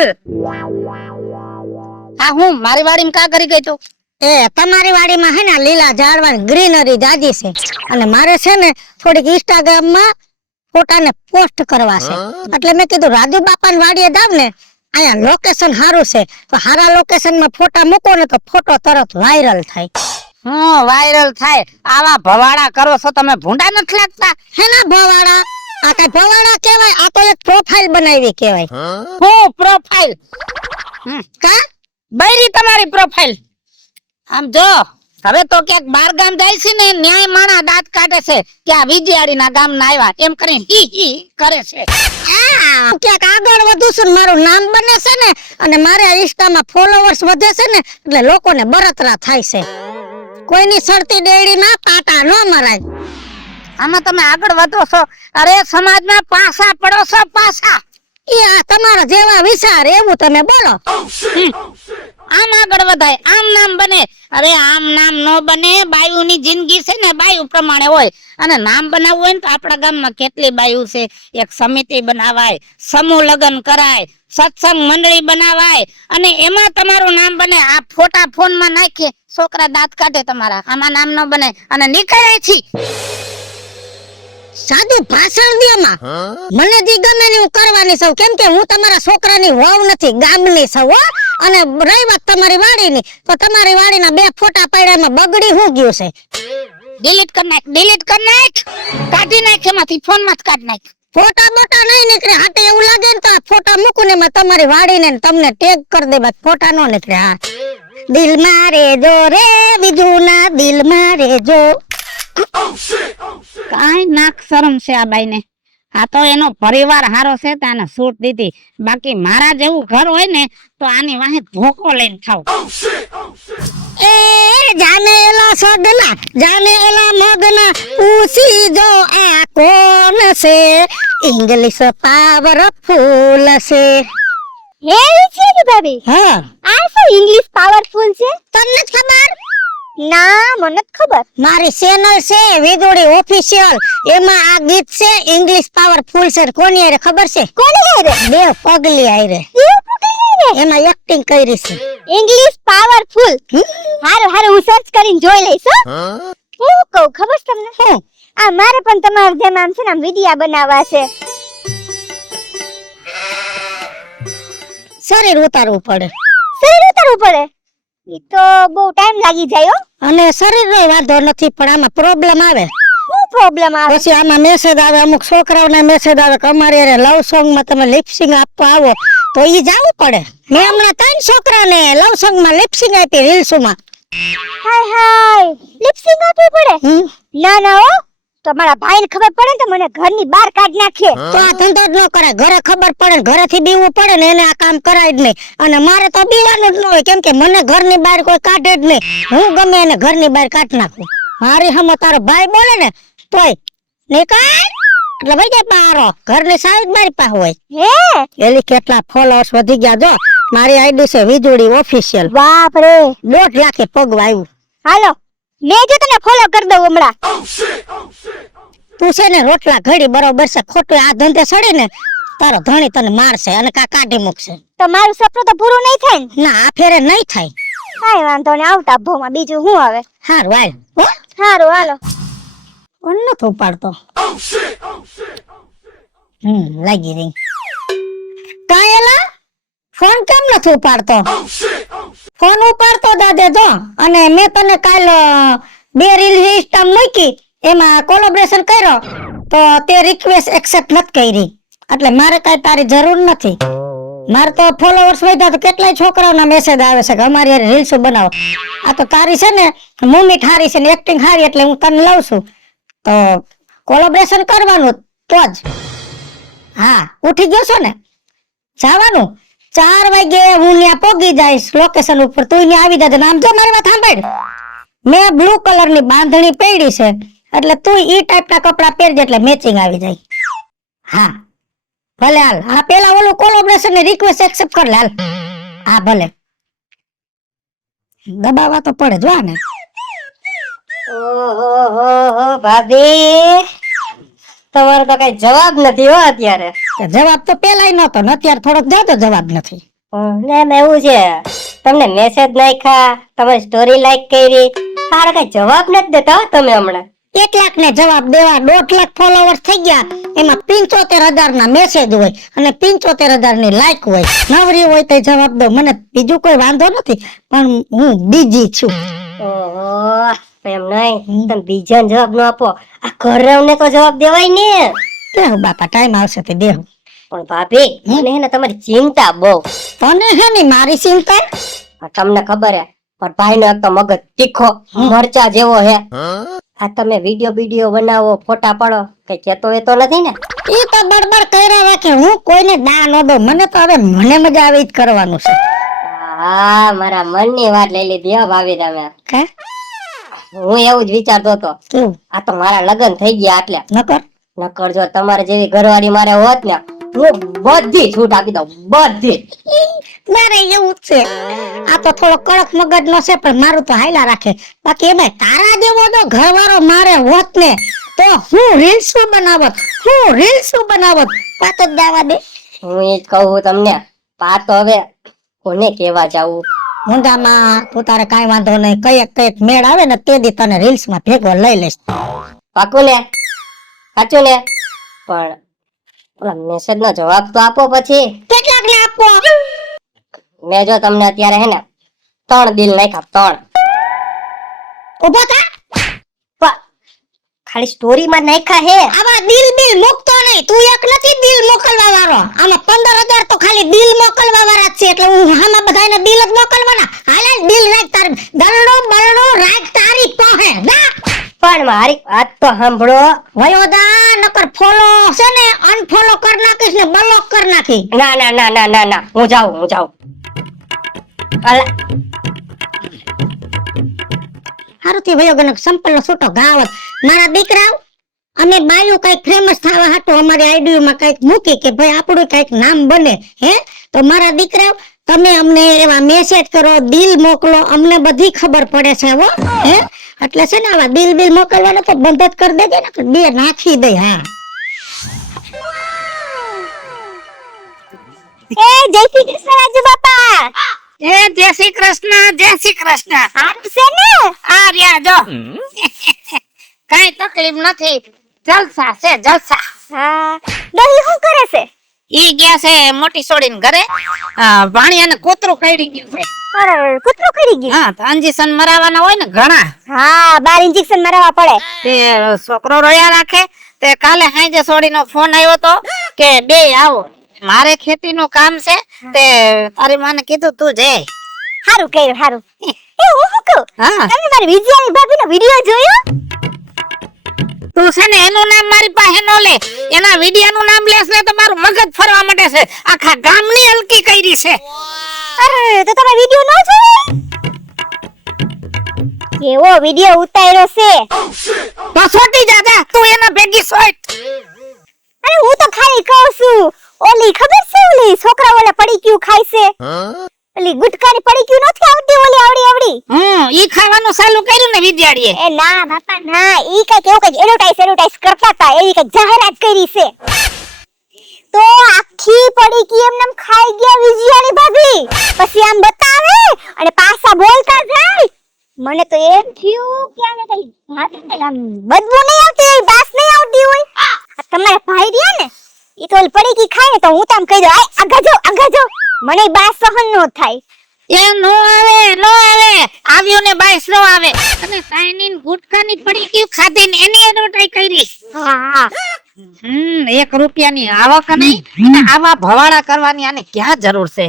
બોલ. હા હું મારી વાડીમાં કા કરી ગઈ તું? એ તમારી વાડીમાં હે ને લીલા ઝાડવા ગ્રીનરી જાજી છે અને મારે છે ને થોડીક ઇન્સ્ટાગ્રામમાં ફોટાને પોસ્ટ કરવા છે. એટલે મેં કીધું રાજુ બાપાની વાડીએ જાવ ને, અહીંયા લોકેશન સારું છે, તો સારા લોકેશનમાં ફોટા મૂકો ને તો ફોટો તરત વાયરલ થાય. વાયરલ થાય. આવા ભવાડા કરો છો તમે, ભૂંડા નથી લાગતા? હેના ભવાડા? આ કઈ ભવાડા કહેવાય? આ તો એક પ્રોફાઇલ બનાવી કહેવાય. હું પ્રોફાઇલ? કા બૈરી તમારી પ્રોફાઇલ. આમ જો હવે તો ક્યાંક બાર ગામ જાય છે ને, ન્યાય માણા દાંત કાઢે છે કે આ વિજયાડીના ગામના આવ્યા એમ કરીને હી હી કરે છે. ક્યાંક આગળ વધુ છું, મારું નામ બને છે ને, અને મારે ઇન્સ્ટામાં ફોલોવર્સ વધે છે ને, એટલે લોકોને બળતરા થાય છે. કોઈની સરતી ડેડી ના પાટા ન મરાય. આમાં તમે આગળ વધો છો. અરે સમાજના પાસા પડો છો, પાસા. એ આ તમારા જેવા વિચાર એવું તમે બોલો. આમ આગળ વધાય, આમ નામ બને. અરે આમ નામ નો બને. બાયુની જિંદગી છે ને બાયુ પ્રમાણે હોય, અને નામ બનાવવું હોય ને તો આપણા ગામમાં કેટલી બાયુ છે. એક સમિતિ બનાવાય, સમૂહ લગ્ન કરાય, સત્સંગ મંડળી બનાવાય, અને એમાં તમારું નામ બને. આ ફોટા ફોનમાં નાખીએ, છોકરા દાંત કાઢે તમારા, આમાં નામ નો બને અને નીકળે છે. સાદું ભાષણ દેમાં મને દી ગમે ને હું કરવાની છું, કેમ કે હું તમારા છોકરાની વહુ નથી, ગામની છું. અને રહી વાત તમારી વાડીની, તો તમારી વાડીના બે ફોટા પડ્યા, એમાં બગડી હું ગયું છે. ડિલીટ કરી નાખ, ડિલીટ કરી નાખ, કાઢી નાખ એમાંથી, ફોન માં કાઢી નાખ. ફોટા બોટા નહીં નીકળે. હાટે એવું લાગે ને તો આ ફોટા મૂકું ને એમાં તમારી વાડીને તમને ટેગ કરી દે, બસ ફોટા નો નીકળે. હા, દિલ મારે જો રે બીજું ના દિલ મારે જો. કાઈ નાક શરમ છે આ બાઈને. આ તો એનો પરિવાર હારો છે, તાને છૂટ દીધી. બાકી મારા જેવું ઘર હોય ને તો આની વાહે ધોકો લઈને ખાવ. એ જાને એલા સગના, જાને એલા મગના, પૂછી જો આ કોણ છે, ઇંગ્લિશ પાવરફુલ છે. હે વિજયની ભાભી, હા આ શું ઇંગ્લિશ પાવરફુલ છે? તમને ખબર? ના, મને નથી ખબર. મારી ચેનલ છે વીજળી ઓફિશિયલ, એમાં આ ગીત છે ઇંગ્લિશ પાવરફુલ છે. કોની હારે ખબર છે? કોની હારે? દેવ પગલી હારે. એમાં એક્ટિંગ કરી છે. English powerful. હારું હારું, હું સર્ચ કરીને જોઈ લઈશ. હું કહું ખબર છે તમને? હું આ મારે પણ તમારા જેમ આમ છે ને આમ વિડિયા બનાવવા છે. શરીર ઉતારવું પડે. શરીર ઉતારવું પડે? ઈ તો બહુ ટાઈમ લાગી જાય હો. અને શરીરનો વાંધો નથી, પણ આમાં પ્રોબ્લેમ આવે. શું પ્રોબ્લેમ આવે? પછી આમાં મેસેજ આવે, અમુક છોકરાઓના મેસેજ આવે કે અમારી હારે લવ સોંગમાં તમે લિપસિંગ આપવા આવો, તો ઈ જાવું પડે. મેં હમણાં 3 છોકરાને લવ સોંગમાં લિપસિંગ આપી રીલ્સમાં. હાય હાય, લિપસિંગ આપવી પડે? ના ના હો, તો મારા ભાઈને ખબર પડે ને તો મને ઘરની બહાર કાઢ નાખે. તો આ ધંધો જ ન કરાય. ઘરે ખબર પડે ને ઘરેથી બીવું પડે ને એને આ કામ કરાય જ નહીં. અને મારે તો બીવાનું જ ન હોય, કેમ કે મને ઘરની બહાર કોઈ કાઢે જ નહીં. હું ગમે એને ઘરની બહાર કાઢ નાખું. મારી હમ તારો ભાઈ બોલે ને તોય નીકળ એટલે ભાઈ જાય પારો. ઘરની સાઈડ મારી પાસે હોય. હે એલી કેટલા ફોલોઅર્સ વધી ગયા જો. મારી આઈડી છે વીજળી ઓફિશિયલ. બાપ રે, 1.5 લાખે પગવા આવ્યું. હાલો મેં જો તને ફોલો કરી દઉં હમણાં. તું છે ને રોટલા ઘડી બરોબર છે, ખોટું આ ધંધે સડે ને તારો ધણી તને મારશે અને કાઢી મૂકશે. તો મારું સપનું તો પૂરું નહીં થાય ને? ના, આ ફેરે નહીં થાય. કાઈ વાંધો નહીં, આવતા ભોમાં બીજું હું આવે. હારું હાલ. હારું હાલો. કોણ નતો ઉપાડતો? લાગી રહી. કાયલા ફોન કેમ નથી ઉપાડતો? ફોન ઉપાડતો દાદે જો. અને મેં તને કાલ 2 રીલ ઇન્સ્ટા મૂકી, એમાં કોલેબોરેશન કર્યો, તો તે રિક્વેસ્ટ એક્સેપ્ટ નથી કરી. એટલે મારે કઈ તારી જરૂર નથી. મારે તો ફોલોવર્સ વધ્યા તો કેટલાય છોકરાઓના મેસેજ આવે છે કે અમારી યાર રીલ્સ બનાવો. આ તો તારી છે ને મૂમેન્ટ હારી છે ને એક્ટિંગ હારી, એટલે હું તને લઉં છું. તો કોલેબોરેશન કરવાનું તો જ. હા, ઉઠી ગયો છો ને? જવાનું 4 વાગે હું ત્યાં પોગી જઈશ લોકેશન ઉપર. તું ત્યાં આવી જજે. આમ જો મારી વાત સાંભળ, મેં બ્લુ કલરની બાંધણી પહેરી છે, એટલે તું ઈ ટાઈપના કપડા પહેરજે એટલે મેચિંગ આવી જાય. હા ભલે હાલ. હા પેલા ઓલું કોલેબોરેશન ની રિક્વેસ્ટ એક્સેપ્ટ કર લે હાલ. હા ભલે. દબાવા તો પડે જો ને. ઓહો ભાભી, તમારો તો કઈ જવાબ નથી હો અત્યારે. જવાબ તો પેલાય નતો ને અત્યારે થોડોક જાતો જવાબ નથી. ને એમ એવું છે તમને મેસેજ નાખ્યા, તમારી સ્ટોરી લાઈક કરી, તારે કઈ જવાબ નથી દેતા હો તમે હમણાં. 1 લાખ ને જવાબ દેવા 1.5 લાખ ફોલોવર્સ થઈ ગયા, એમાં 75,000 ના મેસેજ હોય અને 75,000 ની લાઈક હોય. નવરી હોય તો જવાબ દો, મને બીજું કોઈ વાંધો નથી, પણ હું બીજી છું. ઓહો એમ નહીં, તમે બીજાને જવાબ ન આપો, આ ઘરને તો જવાબ દેવાય ને. દેહું બાપા, ટાઈમ આવશે તે દેહું. પણ ભાભી મને હે ને તમારી ચિંતા બહુ. તને હે ને મારી ચિંતા? તમને ખબર હે પણ ભાઈ નો એક તો મગજ તીખો મરચા જેવો હે. આ તમે વિડીયો બનાવો, ફોટા પાડો, કઈ કેતો એ તો નથી ને? ઈ તો બડબડ કર્યા રાખે, હું કોઈને ના ન દઉં. મને તો હવે મને મજા આવે ઈ જ કરવાનું છે. હા મારા મનની વાત લઈ લીધી હો ભાભી તમે. હે હું એવું જ વિચારતો હતો, કેવું આ તો મારા લગ્ન થઈ ગયા એટલે નકર નકર જો તમારે જેવી ઘરવાળી મારે હોત ને, હું બધી છૂટ આપી દઉં, બધી. મારે એવું જ છે. આ તો થોડો કડક મગજ નો છે, પણ મારું તો હાયલા રાખે. બાકી એમાં તારા જેવો તો ઘરવાળો મારે હોત ને તો હું રીલ્સ બનાવત, વાતો જ દાવા દે. હું એ જ કહું તમને, પાતો હવે કોને કેવા જાવું. ઊંધામાં તું તારે કાંઈ વાંધો નહીં, કઈક મેળ આવે ને તે દી તને રીલ્સ માં ભેગો લઈ લઈશ. પાકું ને? સાચું ને? પણ ઓલા મેસેજ નો જવાબ તો આપો પછી. કેટલાક ને આપો? મેં જો તમને અત્યારે હે ને 3 દિલ નાખ્યા, 3. ઉભો થા. ખાલી સ્ટોરી માં નાખ્યા હે. આવા દિલ બિલ મૂકતો નહીં, તું એક નથી દિલ મોકલવા વાળો. આમાં 15,000 તો ખાલી દિલ મોકલવા વાળા છે, એટલે હું આમાં બધાને દિલ જ મોકલવાના. હાલે દિલ રાખ તાર, દરડો બરડો રાખ તારી પોહે જા. પણ મારી વાત તો સાંભળો. વયો દા, નકર ફોલો છે ને અનફોલો કર નાખીશ ને બ્લોક કર નાખી. ના ના ના ના ના ના, હું જાઉં. અલા હારું થી વયો ગયો, સંપલ નો છૂટો ગાવત. મારા દીકરાઓ અમે બાયું કઈક ફેમસ થવા હાટો અમારી આઈડી માં કઈક મૂકી કે ભાઈ આપણું કઈક નામ બને, હે? તો મારા દીકરાઓ તમે અમને એવા મેસેજ કરો, દિલ મોકલો, અમને બધી ખબર પડે છે હો, હે? એટલે છે ને આવા દિલ બિલ મોકલવાનો તો બંધ જ કરી દેજે ને, બે નાખી દે. હા જય શ્રી કૃષ્ણ રાજુ બાપા. જય શ્રી કૃષ્ણ, જય શ્રી કૃષ્ણ. હારું છે ને? આ રહ્યા જો. કાઈ તકલીફ નથી, જલસા છે જલસા. હા, દહી શું કરે છે? ઈ ગયા છે મોટી સોડીને ઘરે, ભાણી અને કૂતરું કઈડી ગયું છે. અરે કૂતરું કરી ગયું. હા, તો ઇન્જેક્શન મરાવાના હોય ને ઘણા, હા, 12 ઇન્જેક્શન મરાવવા પડે. તે છોકરો રોયા રાખે. તે કાલે હાંજે સોડીનો ફોન આવ્યો તો કે બે આવો, મારે ખેતીનું કામ છે, તે તારી માને કીધું તું જઈ. હારું કર્યું, હારું. એ હું શું કહું, હા, તમે મારી વિજયાની ભાભીનો વિડિયો જોયો? તું છે ને એનું નામ મારી પાસે નો લે, એના વિડિયાનું નામ લેસ ને તો મારું મગજ ફરવા માંડે છે. આખા ગામની હલકી કરી છે. અરે તો તમે વિડિયો ન જોયો? કેવો વિડિયો ઉતાર્યો છે. તો છોટી જાજા તું એના ભેગી સોટ. અરે હું તો ખાલી કહું છું, ઓલી ખબર છે ઓલી છોકરા ઓલા પડીક્યું ખાય છે, ઓલી ગુટકાની પડીક્યું નથી આવતી ઓલી આવડી ઈ ખાવાનું ચાલુ કર્યું ને વિદ્યાર્થીએ. એ ના બાપા ના, ઈ કઈક એવું કઈક એડવર્ટાઇઝ કરતા હતા, એવી કઈક જાહેરાત કરી છે. તો આખી પડીકી એમનેમ ખાઈ ગયા વિજયાની ભાભી. પછી આમ બતાવે અને પાછા બોલતા જાય. મને તો એમ થયું કે આને કઈ આમ બદબુ નહીં આવતી હોય, બાસ નહીં આવતી હોય. આ તમારા ભાઈ રહ્યા ને, ઈ તો ઓલી પડીકી ખાય ને તો હું તો આમ કહી દઉં, આગા જો. મને બાસ સહન નો થાય. એ નો આવે આવ્યો ને બાઈસ નો આવે. અને ચાઇનીઝ ગુટકાની પડી ગયું ખાધી ને એની એડવર્ટાઇઝ કરી. હા 1 રૂપિયાની આવક નહીં અને આવા ભવાડા કરવાની આને ક્યાં જરૂર છે?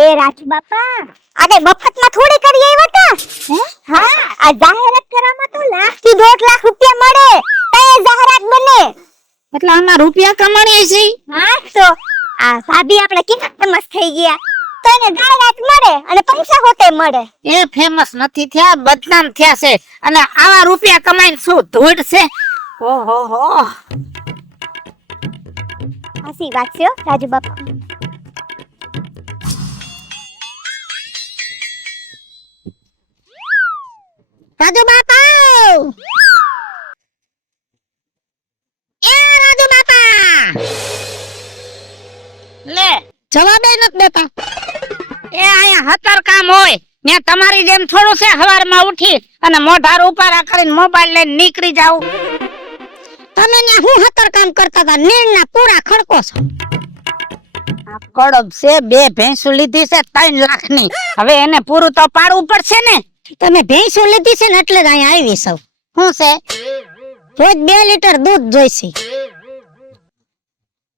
એ રાજુ બાપા, આને મફતમાં થોડી કરી આવ્યા હતા. હા, આ જાહેરાત કરવામાં તો લાખ થી 1.5 લાખ રૂપિયા મળે, તો એ જાહેરાત બને. એટલે આમાં રૂપિયા કમાણી છે. હા તો આ ભાભી આપણે કેટલા ફેમસ થઈ ગયા, તો એને જાહેરાત મળે અને પૈસા હોતે મળે. એ ફેમસ નથી થયા, બદનામ થયા છે. અને આવા રૂપિયા કમાઈને શું ધૂળ છે? ઓહો, હાસી વાત છે હો, રાજુ બાપા. રાજુ બાપા, એ રાજુ બાપા લે જવાબ નથી દેતા. ત્યાં તમારી જેમ થોડું છે સવારમાં ઉઠી અને મોઢાર ઉપારા કરીને મોબાઈલ લઈને નીકળી જાવ. તમે ને હું હતર કામ કરતા હતા નીણના પૂરા ખડકો છો. આ કડબ છે, 2 ભેંસુ લીધી છે 3 લાખની. હવે એને પૂરું તો પાડવું પડશે ને. તમે ભેંસું લીધી છે ને એટલે જ અહીંયા આવી સૌ. શું છે? રોજ 2 લીટર દૂધ જોઈશે.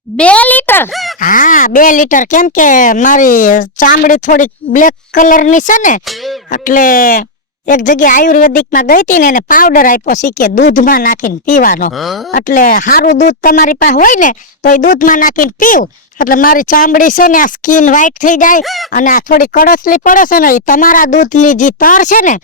2 લીટર? હા 2 લીટર, કેમ કે મારી ચામડી થોડી બ્લેક કલર ની છે ને, એટલે એક જગ્યાએ આયુર્વેદિક માં ગઈ હતી ને એને પાવડર આપ્યો છે કે દૂધમાં નાખીને પીવાનો. એટલે સારું દૂધ તમારી પાસે હોય ને તો એ દૂધમાં નાખીને પીવું એટલે મારી ચામડી છે ને આ સ્કિન વ્હાઈટ થઈ જાય અને આ થોડી કડસલી પડે છે ને એ તમારા દૂધની જે તર છે ને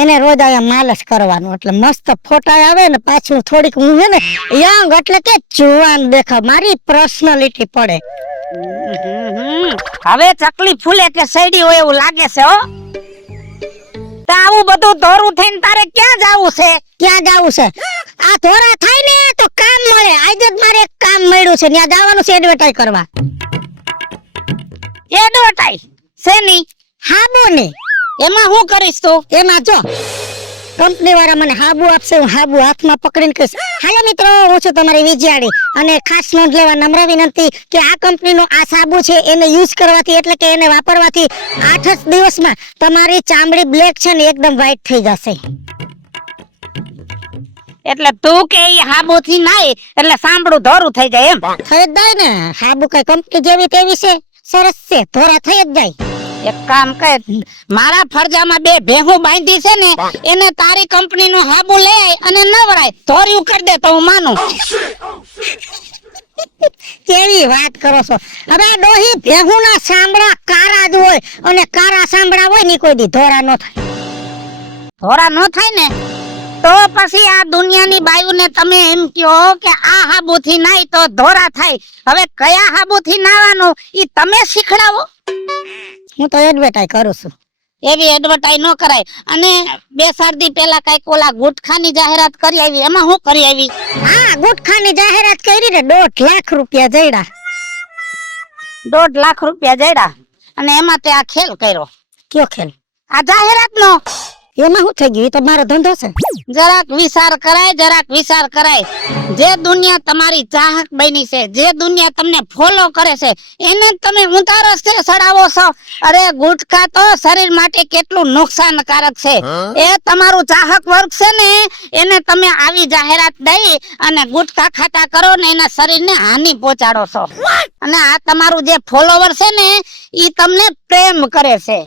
એને રોજ અહીંયા માલિશ કરવાનું એટલે મસ્ત ફોટા આવે ને પાછું થોડીક હું છે ને યંગ એટલે કે જુવાન દેખાવ, મારી પર્સનાલિટી પડે. હવે ચકલી ફૂલે કે સૈડી હોય એવું લાગે છે હો. તો આવું બધું ધોરું થઈને તારે ક્યાં જાવું છે? ક્યાં જાવું છે? આ ધોરા થાય ને તો કામ મળે. આજે જ મારે એક કામ મળ્યું છે, ત્યાં જવાનું છે એડવર્ટાઈઝ કરવા. એડવર્ટાઈઝ શેની? હાબુની. એમાં હું કરીશ તું? એમાં જો કંપની વાળા મને હાબુ આપશે, હું હાબુ હાથમાં પકડીને કહીશ, હાલો મિત્રો હું છું તમારી વિજયાડી અને ખાસ નોંધ લેવા નમ્ર વિનંતી કે આ કંપનીનો આ સાબુ છે એને યુઝ કરવાથી એટલે કે એને વાપરવાથી 8 જ દિવસમાં તમારી ચામડી બ્લેક છે ને એકદમ વ્હાઈટ થઈ જશે. એટલે તું કે ઈ હાબુથી નાય એટલે સાંભળું ધોરું થઈ જાય એમ? થઈ જ જાય ને, હાબુ કઈ કંપની જેવી તેવી છે? સરસ છે, ધોરા થઈ જ જાય. એક કામ કર, મારા ફરજામાં 2 ભેહું બાંધી છે ને એને તારી કંપનીનું હાબુ લે અને નવરાય ધોર્યું કરી દે તો હું માનું. કેવી વાત કરો છો? અરે ડોહી, ભેહુના સાંભળા કારા જ હોય અને કારા સાંભળા હોય ને કોઈ દી ધોરા ન થાય. ધોરા ન થાય ને તો પછી આ દુનિયાની બાયુને તમે એમ કહો કે આ હાબુથી નાય તો ધોરા થાય. હવે કયા હાબુથી નાવાનું ઈ તમે શીખડાવો. હું તો એડવર્ટાઈઝ કરું છું. એવી એડવર્ટાઈઝ ન કરાય. અને 2 સારદી પહેલા કઈક ઓલા ગુટખાની જાહેરાત કરી આવી, એમાં હું કરી આવી? હા, ગુટખાની જાહેરાત કરી ને 1.5 લાખ રૂપિયા જઈડા. 1.5 લાખ રૂપિયા જડ્યા અને એમાં તે આ ખેલ કર્યો. કયો ખેલ? આ જાહેરાતનો. એમાં શું થઈ ગયું? એ તો મારો ધંધો છે. જરાક વિચાર કરાય, જરાક વિચાર કરાય. જે દુનિયા તમારી ચાહક બની છે, જે દુનિયા તમને ફોલો કરે છે એને તમે ઊંધા રસ્તે ચડાવો છો. અરે ગુટખા તો શરીર માટે કેટલું નુકસાનકારક છે. એ તમારું ચાહક વર્ગ છે ને એને તમે આવી જાહેરાત દઈ અને ગુટખા ખાતા કરો ને એના શરીરને હાનિ પહોંચાડો છો. અને આ તમારું જે ફોલોવર છે ને ઈ તમને પ્રેમ કરે છે.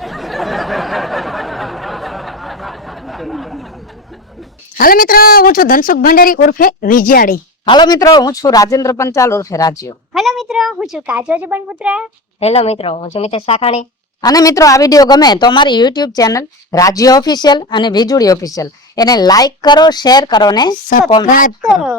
હાલો મિત્રો, હું છું ધનસુખ ભંડારી ઉર્ફે વિજયાડી. હાલો મિત્રો, હું છું રાજેન્દ્ર પંચાલ ઉર્ફે રાજ્યો. હેલો મિત્રો, હું છું કાજલ જબનપુત્ર. હેલો મિત્રો, હું છું મિતેશ સાખાણી. અને મિત્રો આ વિડીયો ગમે તો અમારી YouTube ચેનલ રાજ્ય ઓફિશિયલ અને વીજળી ઓફિશિયલ એને લાઈક કરો, શેર કરો ને સબસ્ક્રાઇબ કરો. કરો.